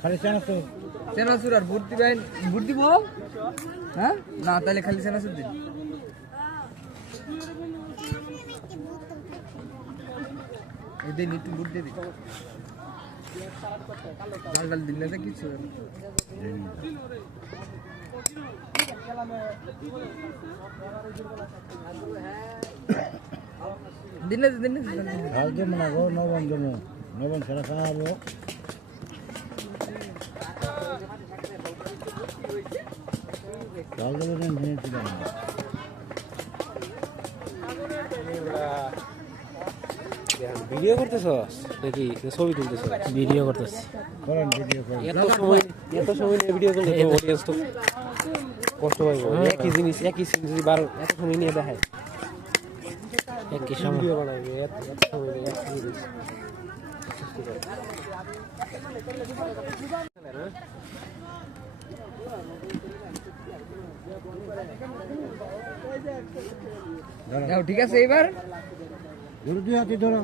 খালি চেনাচুর আর ভোট দিবেন, ভোট দিব? হ্যাঁ না, তাহলে খালি চেনাচুর দিন। দিন একটু ভোট দিয়ে দিন, ডাল ডাল দিন না কিছু দিন না দিন না নবম খেলা খাওয়াবো। ভিডিও করতেছ নাকি ছবি তুলতেছ? ভিডিও করতেছি। এত সময় নিয়ে ভিডিও করলে অডিয়েন্স তো কষ্ট পাইব। একই জিনিস একই সিন যদি এত সময় নিয়ে দেখায়, একই সময় ভিডিও বানাবে, এত সময় নিয়ে একই জিনিস। ঠিক আছে, এইবার ধরো 2 হাতে ধরো।